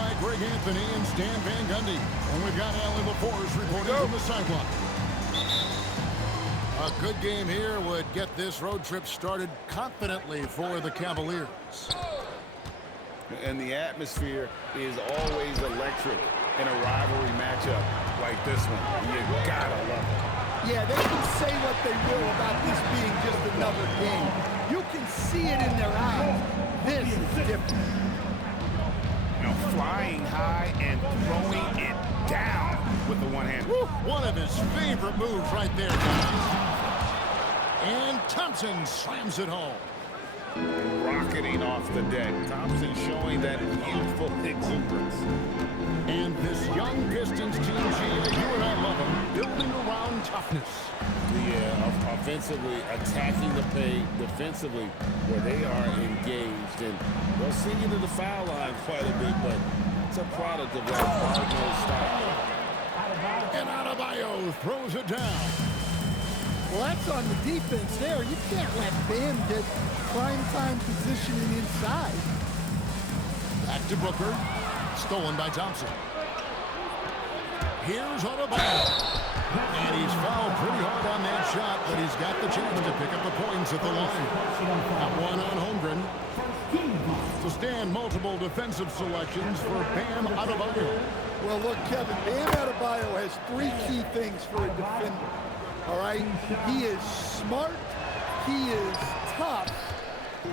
by Greg Anthony and Stan Van Gundy. And we've got Allie LaForce reporting from the sideline. A good game here would get this road trip started confidently for the Cavaliers. And the atmosphere is always electric in a rivalry matchup like this one. You gotta love it. Yeah, they can say what they will about this being just another game. You can see it in their eyes. This is different. You know, flying high and throwing it down with the one hand. One of his favorite moves right there, guys. And Thompson slams it home. Rocketing off the deck. Thompson showing that youthful exuberance. And this young Pistons team, Gia, you and I love them, building around toughness. The offensively attacking the paint, defensively where they are engaged. And they'll see you to the foul line quite a bit, but it's a product of that hard-nosed style. And Adebayo throws it down. Well, that's on the defense there. You can't let Bam get prime-time positioning inside. Back to Booker. Stolen by Thompson. Here's Adebayo. And he's fouled pretty hard on that shot, but he's got the chance to pick up the points at the line. Got one on Holmgren. To stand multiple defensive selections for Bam Adebayo. Well, look, Kevin, Bam Adebayo has three key things for a defender. All right? He is smart, he is tough,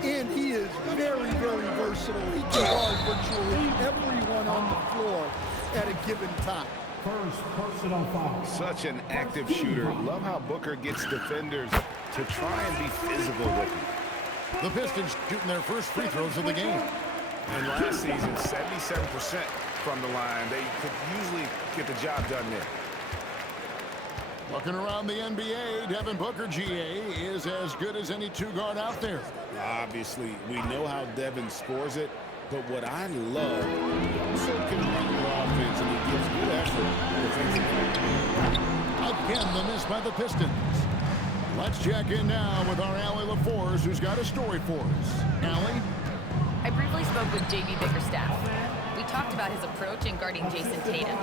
and he is very, very versatile. He can guard virtually everyone on the floor at a given time. First personal foul. Such an active shooter. Love how Booker gets defenders to try and be physical with him. The Pistons shooting their first free throws of the game. And last season, 77% from the line. They could usually get the job done there. Looking around the NBA, Devin Booker, GA, is as good as any two-guard out there. Obviously, we know how Devin scores it, but what I love, he also can run your offense, and he gives good effort defensively. Again, the miss by the Pistons. Let's check in now with our Allie LaForce, who's got a story for us. Allie? I briefly spoke with J.B. Bickerstaff. We talked about his approach in guarding Jason Tatum.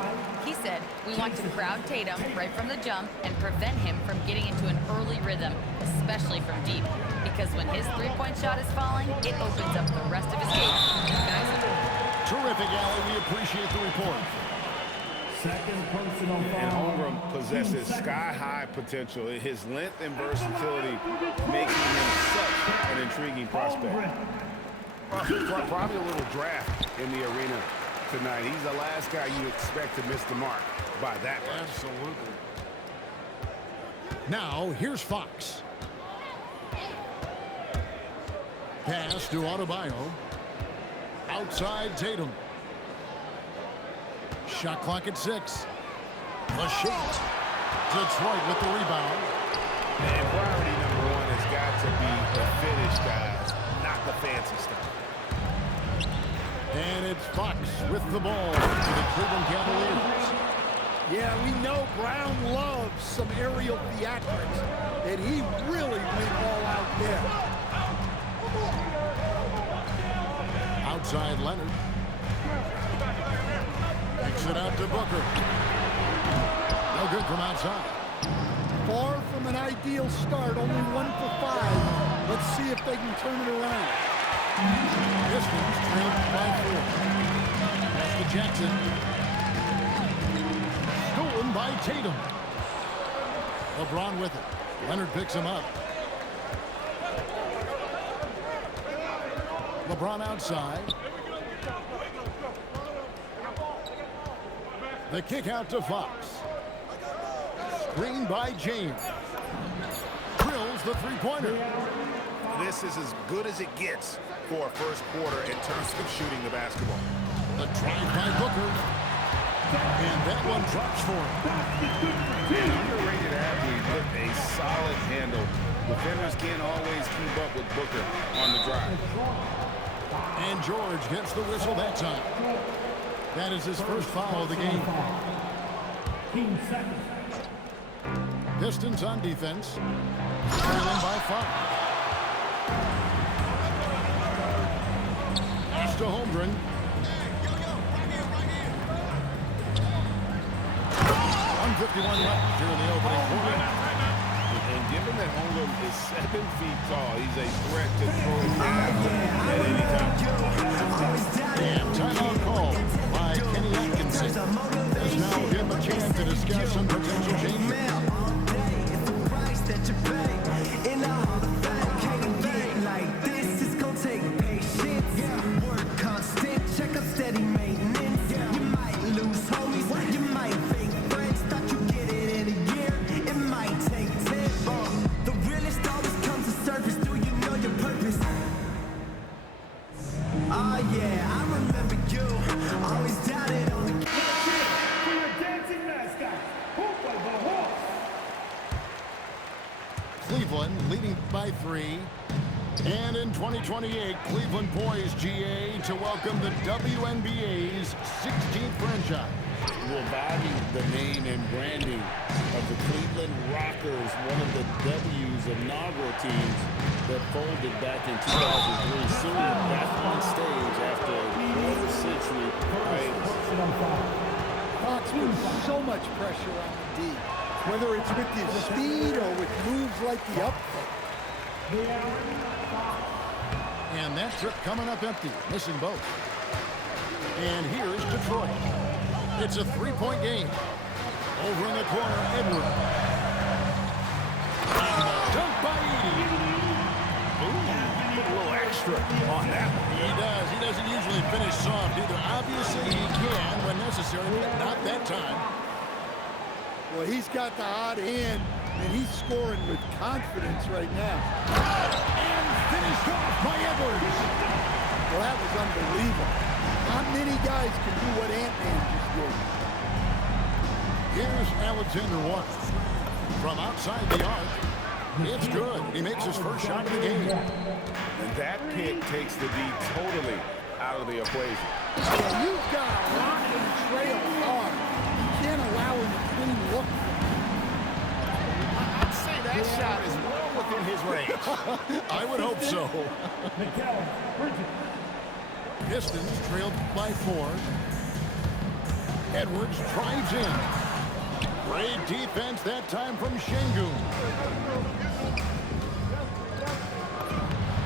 He said, we want to crowd Tatum right from the jump and prevent him from getting into an early rhythm, especially from deep. Because when his three-point shot is falling, it opens up the rest of his game. Terrific, Allie. We appreciate the report. Second personal foul. And Holmgren possesses sky-high potential. His length and versatility making him such an intriguing prospect. Probably a little draft in the arena tonight. He's the last guy you expect to miss the mark by that much. Absolutely. Now, here's Fox. Pass to Adebayo. Outside Tatum. Shot clock at 6. The shot. Detroit with the rebound. And priority number one has got to be the finish, guys, not the fancy stuff. And it's Fox with the ball for the Cleveland Cavaliers. Yeah, we know Brown loves some aerial theatrics, and he really went all out there. Outside Leonard. Takes it out to Booker. No good from outside. Far from an ideal start, only 1 for 5. Let's see if they can turn it around. Pistons trailed by 4. Pass to Jackson. Stolen by Tatum. LeBron with it. Leonard picks him up. LeBron outside. The kick out to Fox. Screen by James. Drills the three-pointer. This is as good as it gets for a first quarter in terms of shooting the basketball. The drive by Booker. And that one drops for him. An underrated athlete with a solid handle. Defenders can't always keep up with Booker on the drive. And George gets the whistle that time. That is his first foul of the game. 15 seconds. Pistons on defense. Trailing by 5. Pass to Holmgren. 2:51 left here in the opening quarter. And given that Holmgren is 7 feet tall, he's a threat to throw it down at any time. And timeout call by Kenny Atkinson. As now we'll give him a chance to discuss some potential changes. Cleveland leading by 3. And in 2028, Cleveland poised, GA, to welcome the WNBA's 16th franchise. Reviving the name and branding of the Cleveland Rockers, one of the W's inaugural teams that folded back in 2003. Soon back on stage after a quarter-century hiatus. Fox puts so much pressure on the D, whether it's with his speed or with moves like the up fake. And that trip coming up empty, missing both. And here's Detroit. It's a 3-point game. Over in the corner, Edward. Dunk by Edey. Ooh, put a little extra on that one. He does. He doesn't usually finish soft either. Obviously, he can when necessary, but not that time. Well, he's got the hot hand, and he's scoring with confidence right now. And finished off by Edwards. Well, that was unbelievable. Not many guys can do what Ant-Man just did. Here's Alexander Watt. From outside the arc, it's good. He makes his first shot of the game. And that pick takes the D totally out of the equation. Yeah, you've got to lock and trail hard. You can't allow him to clean look. I'd say that shot is well within his range. I would hope so. Pistons trailed by 4. Edwards drives in. Great defense that time from Şengün.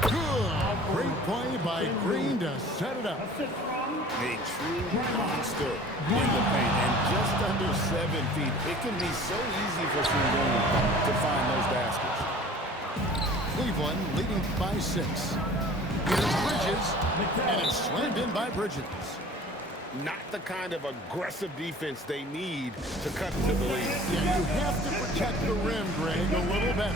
Good. Great play by Green to set it up. A true monster in the paint, and just under 7 feet. It can be so easy for Şengün to find those baskets. Cleveland leading by 6. Here's Bridges, and it's slammed in by Bridges. Not the kind of aggressive defense they need to cut into the lead. Yeah, you have to protect the rim, Greg, a little better.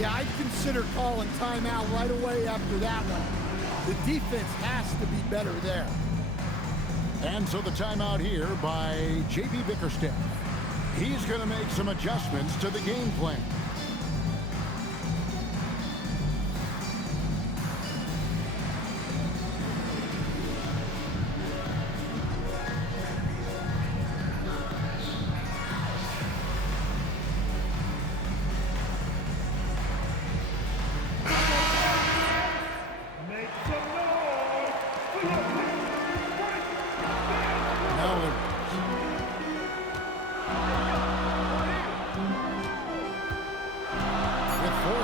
Yeah, I'd consider calling timeout right away after that one. The defense has to be better there. And so the timeout here by J.B. Bickerstaff. He's going to make some adjustments to the game plan.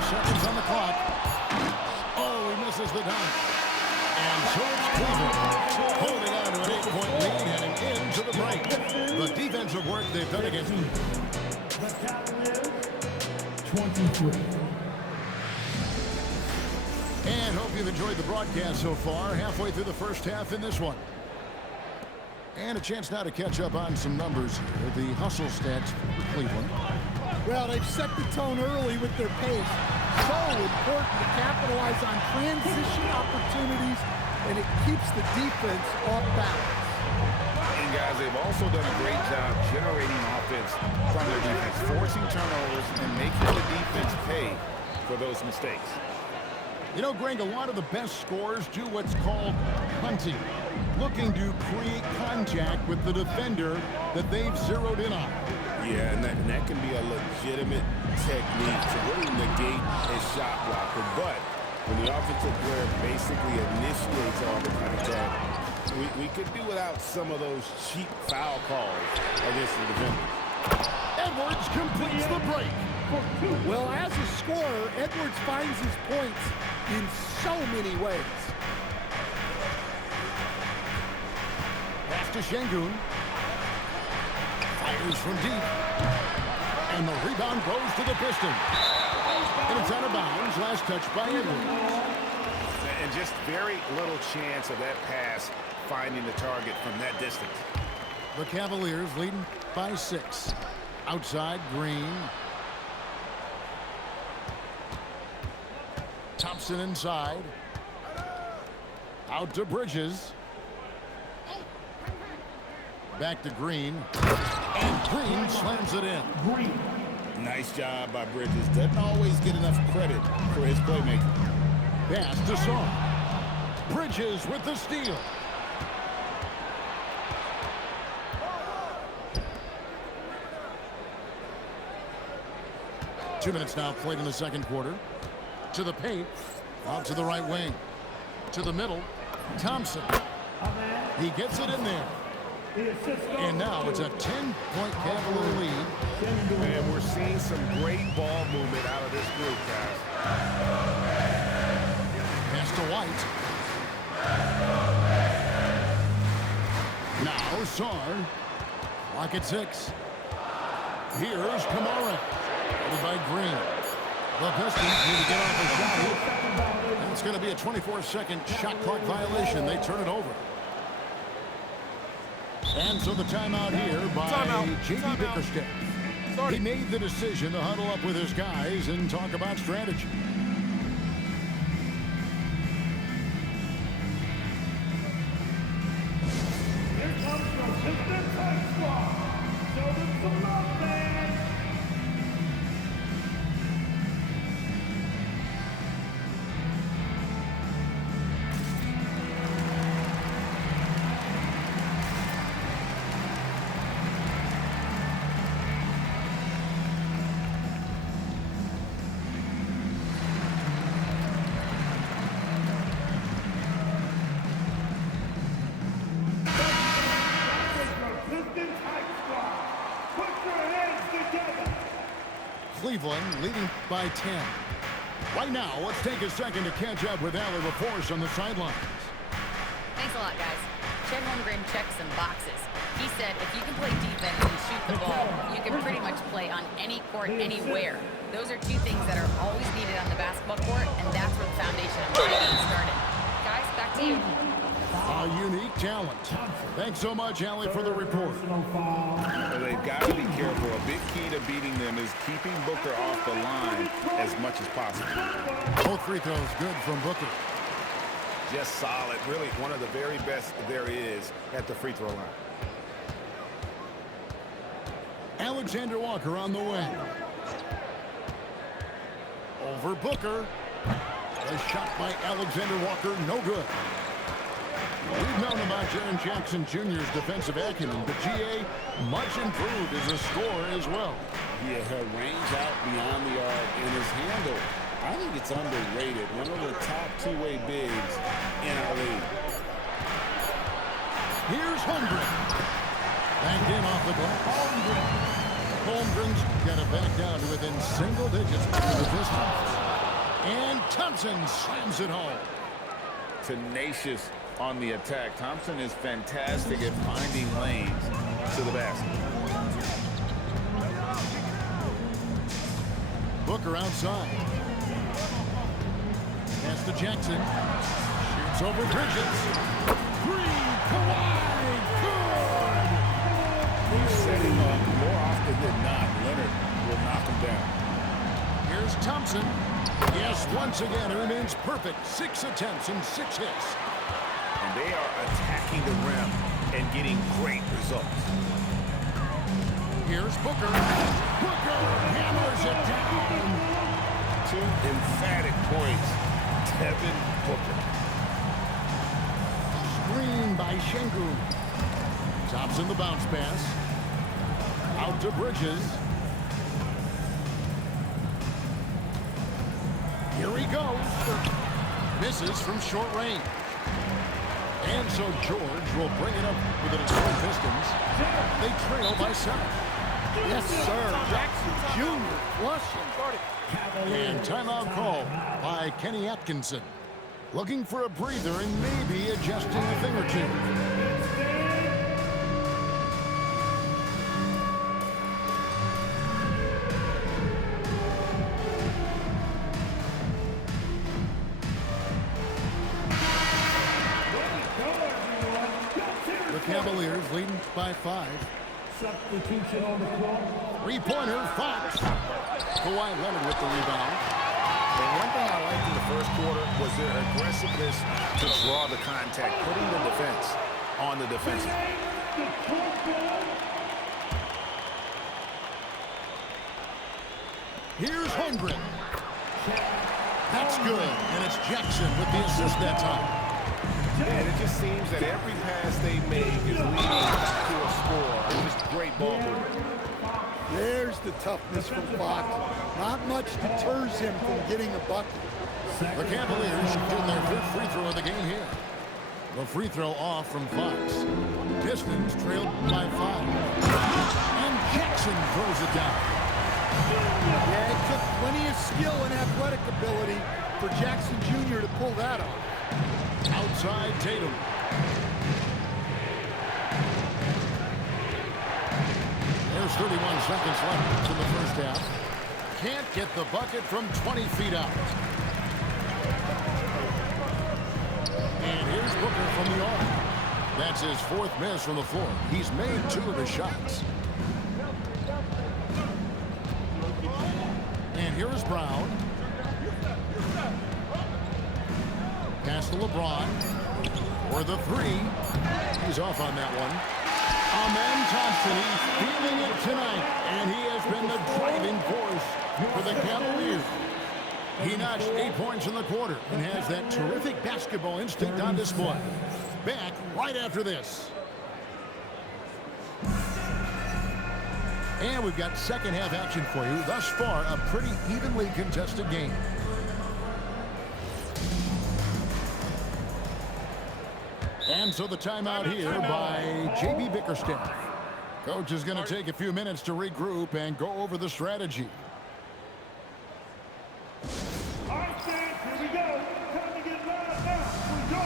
Seconds on the clock. Oh, he misses the dunk. And so it's Cleveland holding on to an 8-point lead heading into the break. The defensive work they've done against him. 23. And hope you've enjoyed the broadcast so far. Halfway through the first half in this one. And a chance now to catch up on some numbers here. The hustle stats for Cleveland. Well, they've set the tone early with their pace. So important to capitalize on transition opportunities, and it keeps the defense off balance. And guys, they've also done a great job generating offense from their defense, forcing turnovers and making the defense pay for those mistakes. You know, Greg, a lot of the best scorers do what's called hunting, looking to create contact with the defender that they've zeroed in on. Yeah, and that can be a legitimate technique to really negate a shot blocker. But when the offensive player basically initiates all the contact, we could do without some of those cheap foul calls against the defender. Edwards completes the break. Well, as a scorer, Edwards finds his points in so many ways. Pass to Şengün. Fires from deep. And the rebound goes to the Pistons. And it's out of bounds. Last touch by Edwards. And just very little chance of that pass finding the target from that distance. The Cavaliers leading by 6. Outside, Green. Thompson inside. Out to Bridges. Back to Green. And Green slams it in. Nice job by Bridges. Doesn't always get enough credit for his playmaking. Pass to Sarr. Bridges with the steal. Two minutes now played in the second quarter. To the paint. Out to the right wing. To the middle. Thompson. He gets it in there. And now it's a 10-point Cavalier lead. And we're seeing some great ball movement out of this group, guys. Pass to White. Now Sarr. Lock at 6. Here's Kamara. Headed by Green. The Pistons need to get off a shot here. And it's going to be a 24-second shot clock violation. They turn it over. And so the timeout here by J.B. Bickerstaff. He made the decision to huddle up with his guys and talk about strategy. Here comes your Pistons High Squad. Show them some love, man. Cleveland leading by 10. Right now, let's take a second to catch up with Allie LaForce on the sidelines. Thanks a lot, guys. Chet Holmgren checked some boxes. He said if you can play defense and shoot the ball, you can pretty much play on any court, anywhere. Those are two things that are always needed on the basketball court, and that's where the foundation of my game started. Guys, back to you. A unique talent. Thanks so much, Allie, for the report. Well, they've got to be careful. A big key to beating them is keeping Booker off the line as much as possible. Both free throws good from Booker. Just solid. Really one of the very best there is at the free throw line. Alexander Walker on the wing. Over Booker. A shot by Alexander Walker, no good. We've known about Jaren Jackson Jr.'s defensive acumen, but G.A. much improved as a scorer as well. Yeah, her range out beyond the arc and his handle, I think it's underrated. One of the top two-way bigs in our league. Here's Holmgren. Backed in off the glass. Holmgren's got it back down to within single digits to the Pistons. And Thompson slams it home. Tenacious on the attack. Thompson is fantastic at finding lanes to the basket. Booker outside. Pass to Jackson. Shoots over Bridges. Green, Kawhi, good! He's setting up more often than not. Leonard will knock him down. Here's Thompson. Yes, once again, it remains perfect. 6 attempts and 6 hits. And they are attacking the rim and getting great results. Here's Booker. Booker hammers it down. 2 emphatic points. Devin Booker. Screen by Şengün. Thompson the bounce pass. Out to Bridges. Here he goes. Misses from short range. And so George will bring it up with the Detroit Pistons. They trail by 7. Yes, sir. Jackson Jr. flushing. And timeout call by Kenny Atkinson. Looking for a breather and maybe adjusting a thing or two. The Cavaliers leading by 5. Substitution on the floor. Three-pointer, Fox. Kawhi Leonard with the rebound. And one thing I liked in the first quarter was their aggressiveness to draw the contact, putting the defense on the defensive. Here's Holmgren. That's good, and it's Jackson with the assist that time. And it just seems that every pass they make is leading to a score. It's just great ball movement. There's the toughness from Fox. Not much deters him from getting a bucket. The Cavaliers getting their 5th free throw of the game here. The free throw off from Fox. Pistons trailed by 5. And Jackson throws it down. Yeah, it took plenty of skill and athletic ability for Jackson Jr. to pull that off. Outside Tatum. There's 31 seconds left in the first half. Can't get the bucket from 20 feet out. And here's Booker from the arc. That's his 4th miss from the floor. He's made 2 of his shots. And here is Brown. Pass to LeBron. For the 3. He's off on that one. Amen Thompson, he's feeling it tonight. And he has been the driving force for the Cavaliers. He notched 8 points in the quarter and has that terrific basketball instinct on display. Back right after this. And we've got second half action for you. Thus far, a pretty evenly contested game. And so the timeout here by J.B. Bickerstaff. Coach is going to take a few minutes to regroup and go over the strategy. All right, fans, here we go. Time to get live now. We go.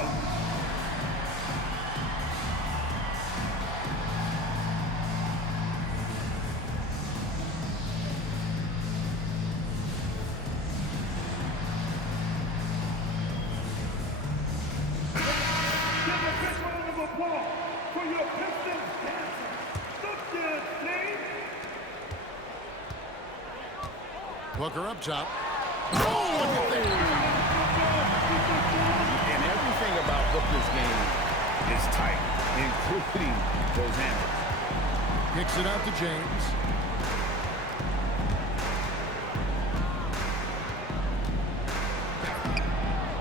Give a big round of applause for your Pistons dancers. Look good, please. Booker up top. Oh, look at that. And everything about Booker's game is tight, including those handles. Kicks it out to James.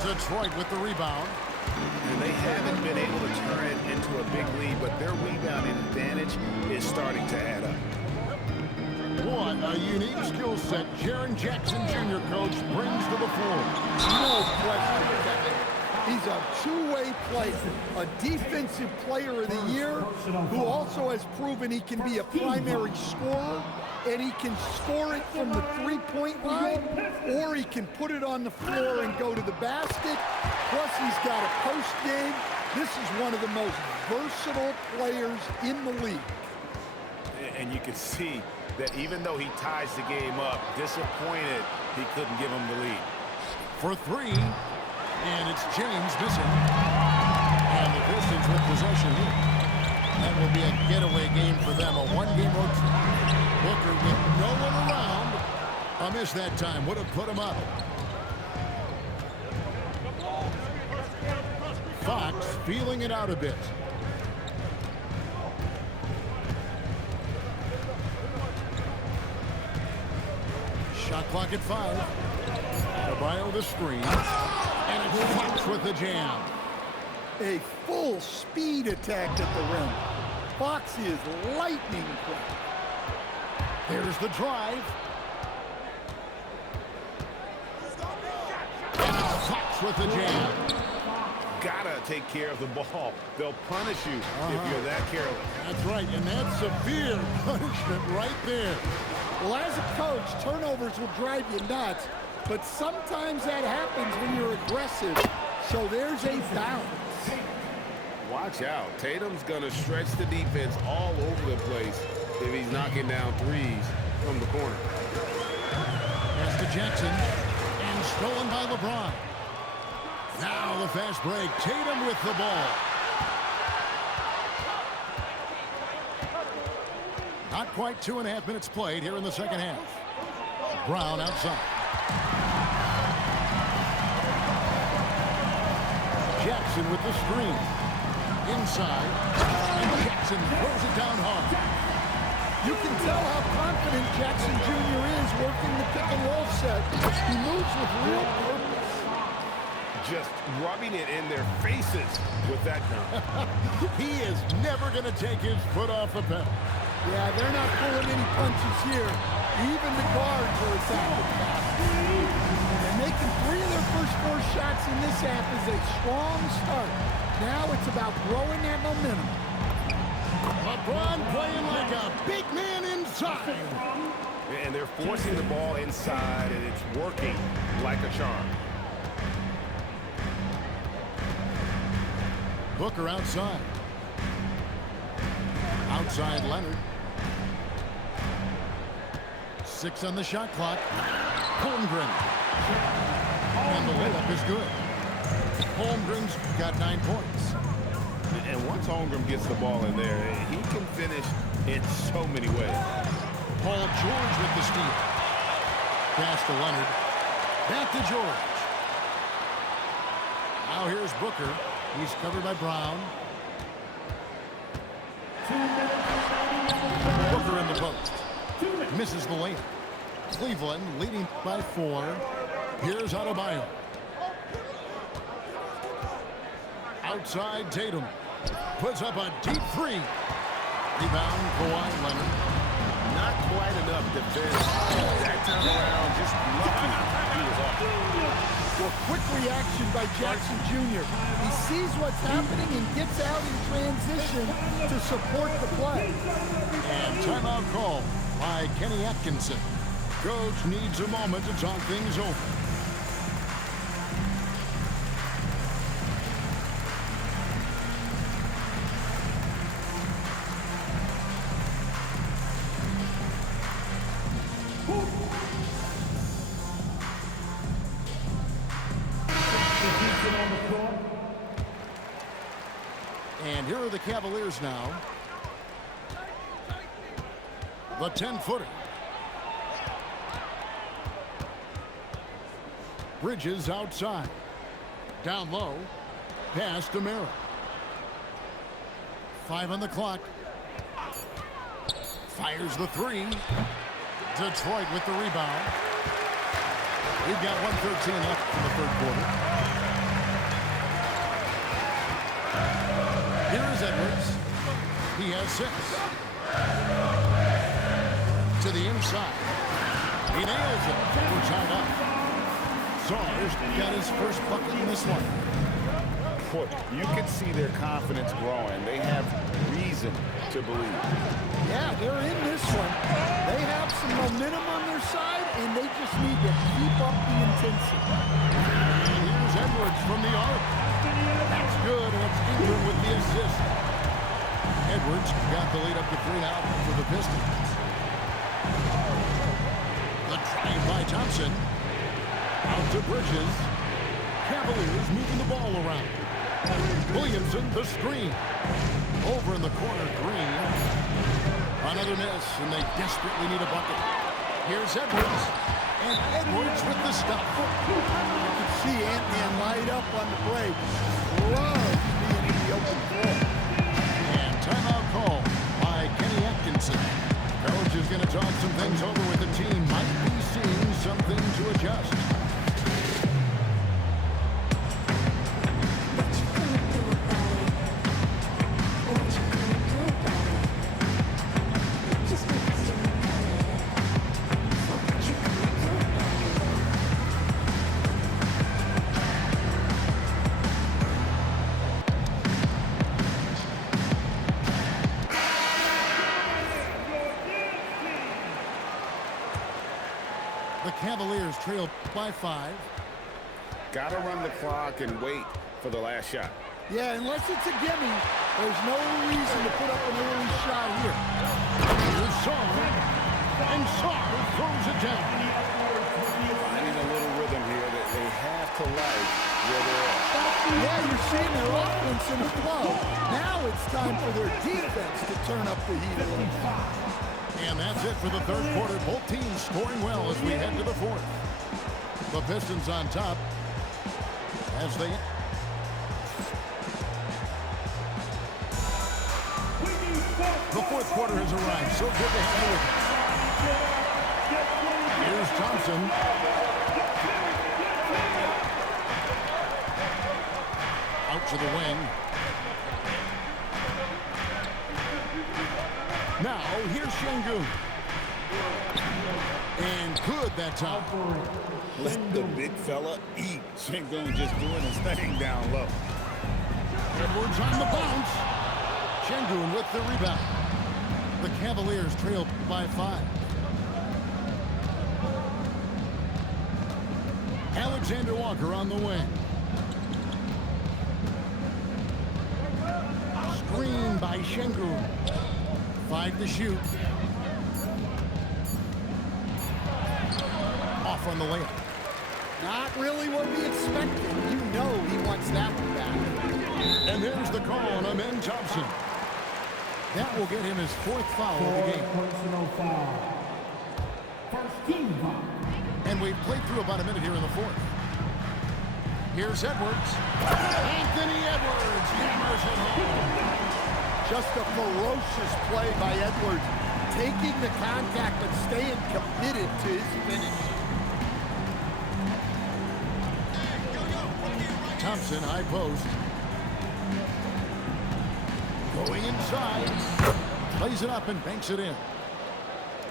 Detroit with the rebound. And they haven't been able to turn it into a big lead, but their rebounding advantage is starting to add up. What a unique skill set Jaren Jackson Jr. coach brings to the floor. No question, Kevin. He's a two-way player, a defensive player of the year who also has proven he can be a primary scorer, and he can score it from the three-point line, or he can put it on the floor and go to the basket. Plus, he's got a post game. This is one of the most versatile players in the league. And you can see that even though he ties the game up, disappointed he couldn't give him the lead. For 3, and it's James missing. And the Pistons with possession here. That will be a getaway game for them, a one-game road trip. Booker with no one around. A miss that time would have put him up. Fox feeling it out a bit. Shot clock at 5. Adebayo the screen. And it's Fox with the jam. A full speed attack at the rim. Fox is lightning quick. Here's the drive. And it's Fox with the jam. gotta take care of the ball. They'll punish you if you're that careless. That's right, and that's severe punishment right there. Well, as a coach, turnovers will drive you nuts, but sometimes that happens when you're aggressive. So there's a balance. Watch out. Tatum's going to stretch the defense all over the place if he's knocking down threes from the corner. Pass to Jackson, and stolen by LeBron. Now the fast break. Tatum with the ball. Not quite 2.5 minutes played here in the second half. Brown outside. Jackson with the screen. Inside. And Jackson throws it down hard. You can tell how confident Jackson Jr. is working the pick and roll set. He moves with real purpose. Just rubbing it in their faces with that dunk. He is never going to take his foot off the pedal. Yeah, they're not pulling any punches here. Even the guards are attacking back. And making 3 of their first 4 shots in this half is a strong start. Now it's about growing that momentum. LeBron playing like a big man inside. And they're forcing the ball inside, and it's working like a charm. Booker outside. Outside Leonard. 6 on the shot clock. Holmgren. And the layup is good. Holmgren's got 9 points. And once Holmgren gets the ball in there, he can finish in so many ways. Paul George with the steal. Pass to Leonard. Back to George. Now here's Booker. He's covered by Brown. Booker in the post. Misses the layup. Cleveland leading by 4. Here's Adebayo. Outside Tatum. Puts up a deep 3. Rebound Kawhi Leonard. Not quite enough defense. That time around, just lucky he was off. Well, quick reaction by Jackson Jr. He sees what's happening and gets out in transition to support the play. And timeout call by Kenny Atkinson. Coach needs a moment to talk things over. And here are the Cavaliers now. The 10-footer. Bridges outside. Down low. Pass to Mara. 5 on the clock. Fires the 3. Detroit with the rebound. We've got 1:13 left in the third quarter. Here is Edwards. He has 6. To the inside. He nails it. We're tied up. Czar's got his first bucket in this one. Boy, you can see their confidence growing. They have reason to believe. Yeah, they're in this one. They have some momentum on their side, and they just need to keep up the intensity. And here's Edwards from the arc. That's good, and it's Ingram with the assist. Edwards got the lead up to 3 now for the Pistons. The drive by Thompson. Out to Bridges. Cavaliers moving the ball around. Williamson, the screen. Over in the corner, Green. Another miss, and they desperately need a bucket. Here's Edwards. And Edwards with the stop. You can see Ant-Man light up on the break. Loves being in the open floor. And timeout call by Kenny Atkinson. Coach is going to talk some things over with the team. Might be seeing something to adjust. The Cavaliers trail by 5. Got to run the clock and wait for the last shot. Yeah, unless it's a gimme, there's no reason to put up an early shot here. Here's Song, and Song throws it down. Finding a little rhythm here that they have to like where they're at. Yeah, you're seeing their offense in the flow. Now it's time for their defense to turn up the heat a little. And that's it for the third quarter. Both teams scoring well as we head to the fourth. The Pistons on top as they... The fourth quarter has arrived. So good to have you with us. Here's Thompson. Out to the wing. Now, here's Şengün. And good that time. Let the big fella eat. Şengün just doing his thing down low. Edwards on the bounce. Şengün with the rebound. The Cavaliers trail by 5. Alexander Walker on the wing. Screen by Şengün. 5 to shoot. Off on the layup. Not really what we expected. You know he wants that one back. And there's the call on Amen Thompson. That will get him his 4th foul of the game. Personal foul. First team foul. And we've played through about a minute here in the fourth. Here's Edwards. Anthony Edwards hammers it home. Just a ferocious play by Edwards. Taking the contact but staying committed to his finish. Thompson, high post. Going inside. Plays it up and banks it in.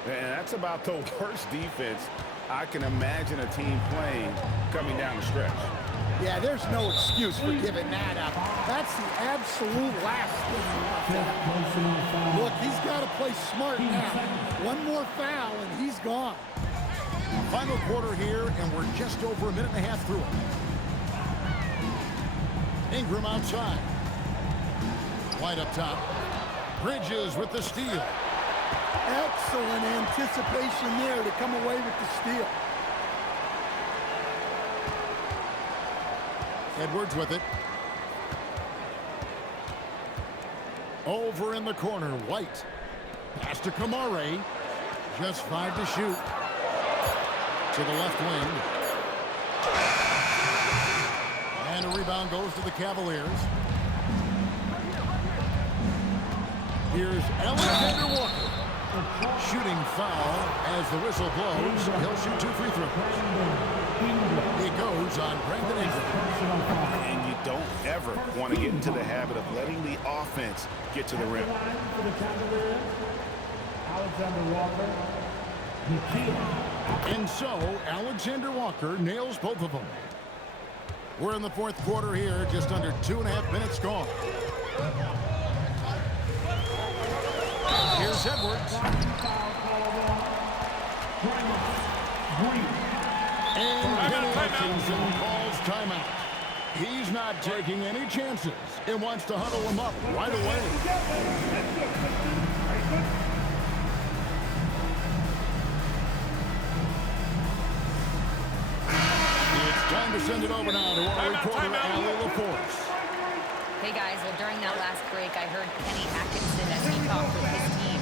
And that's about the worst defense I can imagine a team playing coming down the stretch. Yeah, there's no excuse for giving that up. That's the absolute last thing you want to happen. Look, he's got to play smart now. One more foul and he's gone. Final quarter here, and we're just over a minute and a half through it. Ingram outside. White up top. Bridges with the steal. Excellent anticipation there to come away with the steal. Edwards with it. Over in the corner, White. Pass to Kamare. Just 5 to shoot. To the left wing. And a rebound goes to the Cavaliers. Here's Alexander Walker. Shooting foul as the whistle blows. He'll shoot 2 free throws. He goes on Brandon Ingram. And you don't ever want to get into the habit of letting the offense get to the rim. Alexander Walker. And so, Alexander Walker nails both of them. We're in the fourth quarter here, just under 2.5 minutes gone. Here's Edwards. And Kenny Atkinson calls timeout. He's not taking any chances and wants to huddle him up right away. It's time to send it over now to our reporter, Ali LaForce. Hey guys, well during that last break, I heard Kenny Atkinson as he talked with his team.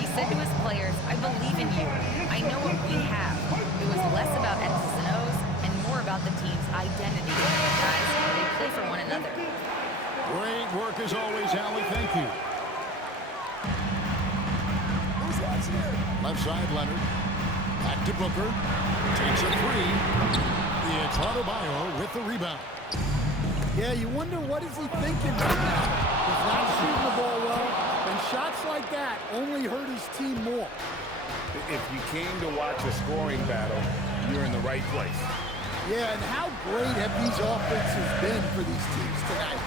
He said to his players, I believe in you. I know what we have. It was less about X's and O's and more about the team's identity. Guys, they play for one another. Great work as always, Ali. Thank you. Left side, Leonard. Back to Booker. Takes a 3. It's Adebayo with the rebound. Yeah, you wonder what is he thinking right now. He's not shooting the ball well, and shots like that only hurt his team more. If you came to watch a scoring battle, you're in the right place. Yeah, and how great have these offenses been for these teams tonight?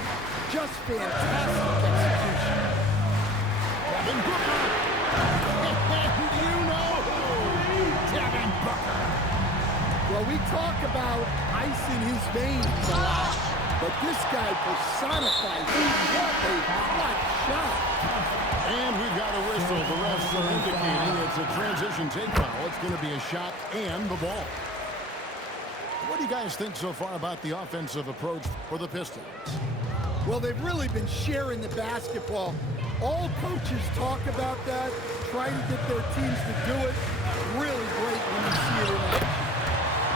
Just fantastic execution. Devin Booker. You know who? Devin Booker. Well, we talk about ice in his veins a lot, but this guy personifies it. What a clutch shot. And we've got a whistle. The refs are indicating it's a transition take foul. It's going to be a shot and the ball. What do you guys think so far about the offensive approach for the Pistons? Well, they've really been sharing the basketball. All coaches talk about that, trying to get their teams to do it. Really great when you see it in action.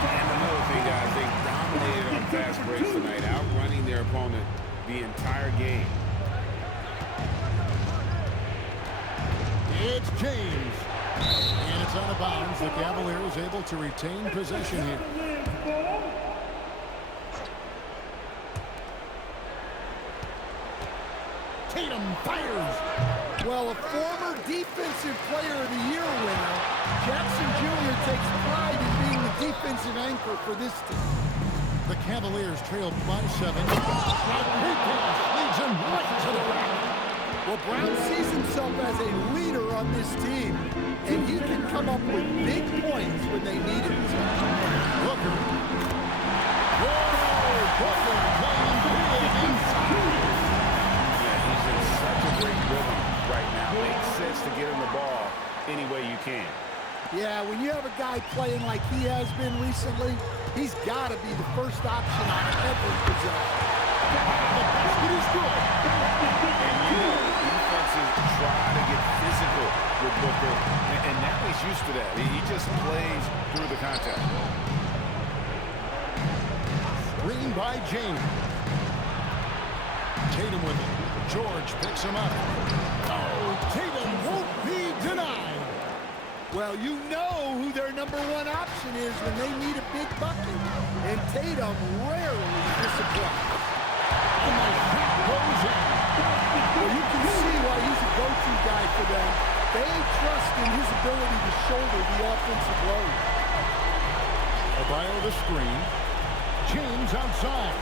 And another thing, guys, they dominated on fast breaks tonight, outrunning their opponent the entire game. It's James. And it's out of bounds. The Cavaliers able to retain possession here. Tatum fires. Well, a former Defensive Player of the Year winner, Jackson Jr. takes pride in being the defensive anchor for this team. The Cavaliers trail by 7. Leads him right to the rack. Well, Brown sees himself as a leader on this team, and he can come up with big points when they need it. Booker. Whoa! Booker playing big inside. He's in such a great rhythm right now. Makes sense to get him the ball any way you can. Yeah, when you have a guy playing like he has been recently, he's got to be the first option on every possession. The basket is good. And you know, defenses try to get physical with Booker, and now he's used to that. He just plays through the contact. Screen by James. Tatum with it. George picks him up. Oh, Tatum won't be denied. Well, you know who their number one option is when they need a big bucket, and Tatum rarely disappoints. And the shot goes in. Well, you can see why he's a go-to guy for them. They trust in his ability to shoulder the offensive load. Adebayo the screen. James outside.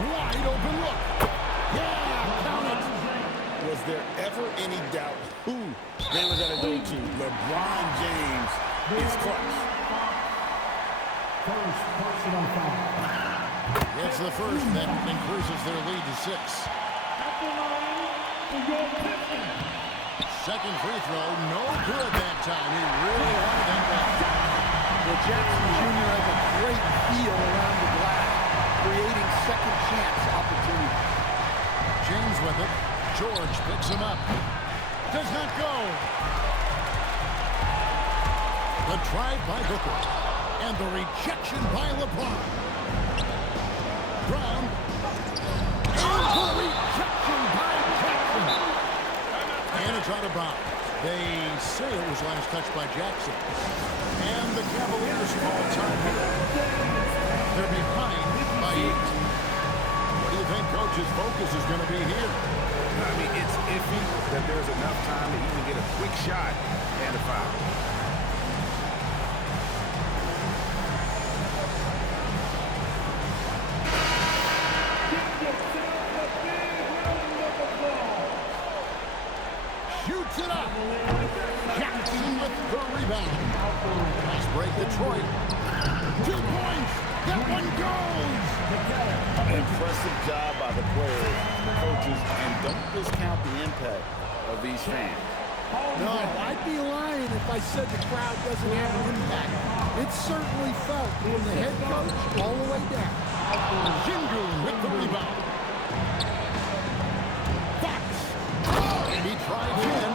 Wide open look. Yeah, count it. Was there ever any doubt who they were going to go to? LeBron James is clutch. First personal foul. It's the first that increases their lead to 6. At the line for your Pistons. Second free throw, no good that time. He really wanted that back. Well, Jackson Jr. has a great feel around the glass, creating second chance opportunities. James with it. George picks him up. Does not go. The drive by Booker. And the rejection by LeBron. Brown. And the rejection by Jackson. And it's out of bounds. They say it was last touched by Jackson. And the Cavaliers call time here. They're behind by 8. What do you think Coach's focus is going to be here? I mean, it's iffy that there's enough time to even get a quick shot and a foul. Shoots it up. Jackson with the rebound. Fast break Detroit. 2 points. That one goes. Impressive job by the players, coaches, and don't discount the impact of these fans. No, I'd be lying if I said the crowd doesn't have an impact. It's certainly felt from the head coach all the way down. Jingu with the rebound. Fox. And he tries in.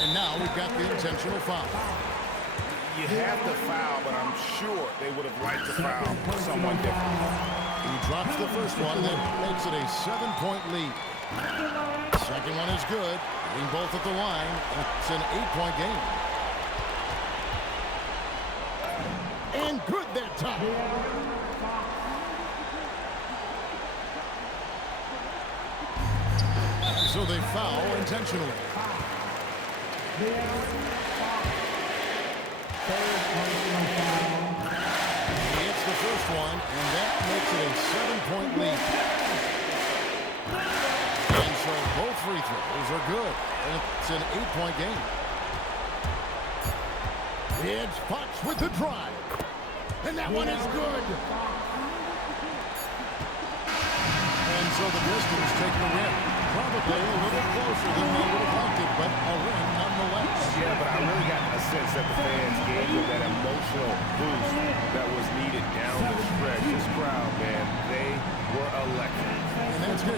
And now we've got the intentional foul. You have to foul, but I'm sure they would have liked to foul someone different. He drops the first one, and that makes it a 7-point lead. Second one is good. Being both at the line, it's an 8-point game. And good that time. So they foul intentionally. He hits the first one, and that makes it a 7-point lead. And so both free throws are good, and it's an 8-point game. It's Fox with the drive. And that one is good. And so the distance taken away. Probably a little closer than they would have liked it, but a win nonetheless. Yeah, but I really got a sense that the fans gave them that emotional boost that was needed down the stretch. This crowd, man, they were electric. And that's good.